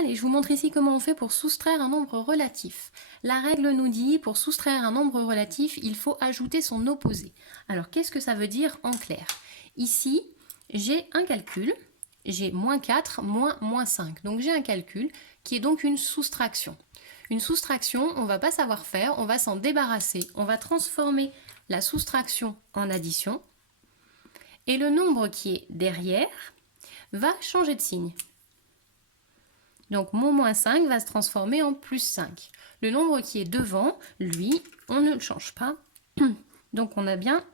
Allez, je vous montre ici comment on fait pour soustraire un nombre relatif. La règle nous dit, pour soustraire un nombre relatif, il faut ajouter son opposé. Alors, qu'est-ce que ça veut dire en clair? Ici, j'ai un calcul, j'ai moins 4, moins 5. Donc, j'ai un calcul qui est donc une soustraction. Une soustraction, on ne va pas savoir faire, on va s'en débarrasser. On va transformer la soustraction en addition. Et le nombre qui est derrière va changer de signe. Donc mon moins 5 va se transformer en plus 5. Le nombre qui est devant, lui, on ne le change pas. Donc on a bien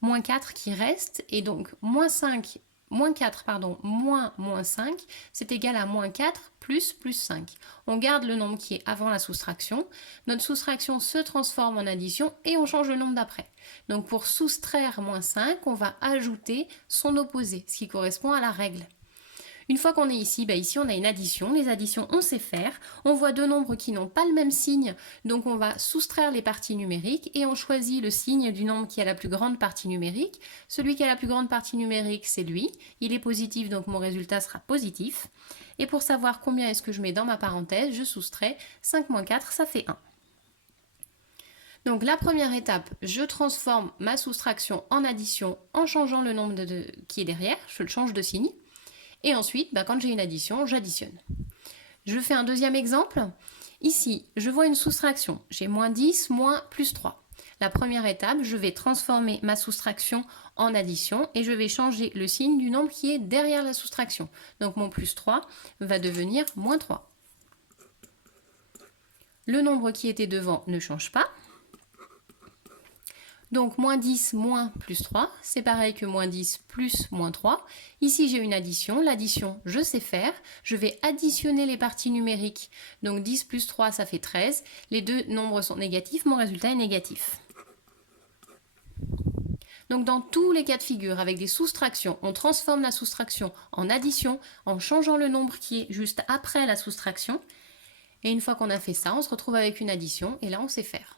moins 4 qui reste. Et donc moins 4, moins 5, c'est égal à moins 4 plus 5. On garde le nombre qui est avant la soustraction. Notre soustraction se transforme en addition et on change le nombre d'après. Donc pour soustraire moins 5, on va ajouter son opposé, ce qui correspond à la règle. Une fois qu'on est ici, ici on a une addition. Les additions, on sait faire. On voit deux nombres qui n'ont pas le même signe, donc on va soustraire les parties numériques et on choisit le signe du nombre qui a la plus grande partie numérique. Celui qui a la plus grande partie numérique, c'est lui. Il est positif, donc mon résultat sera positif. Et pour savoir combien est-ce que je mets dans ma parenthèse, je soustrais 5 moins 4, ça fait 1. Donc la première étape, je transforme ma soustraction en addition en changeant le nombre qui est derrière, je le change de signe. Et ensuite, quand j'ai une addition, j'additionne. Je fais un deuxième exemple. Ici, je vois une soustraction. J'ai moins 10, moins plus 3. La première étape, je vais transformer ma soustraction en addition et je vais changer le signe du nombre qui est derrière la soustraction. Donc mon plus 3 va devenir moins 3. Le nombre qui était devant ne change pas. Donc moins 10 moins plus 3, c'est pareil que moins 10 plus moins 3. Ici j'ai une addition, l'addition je sais faire, je vais additionner les parties numériques. Donc 10 plus 3 ça fait 13, les deux nombres sont négatifs, mon résultat est négatif. Donc dans tous les cas de figure, avec des soustractions, on transforme la soustraction en addition en changeant le nombre qui est juste après la soustraction. Et une fois qu'on a fait ça, on se retrouve avec une addition et là on sait faire.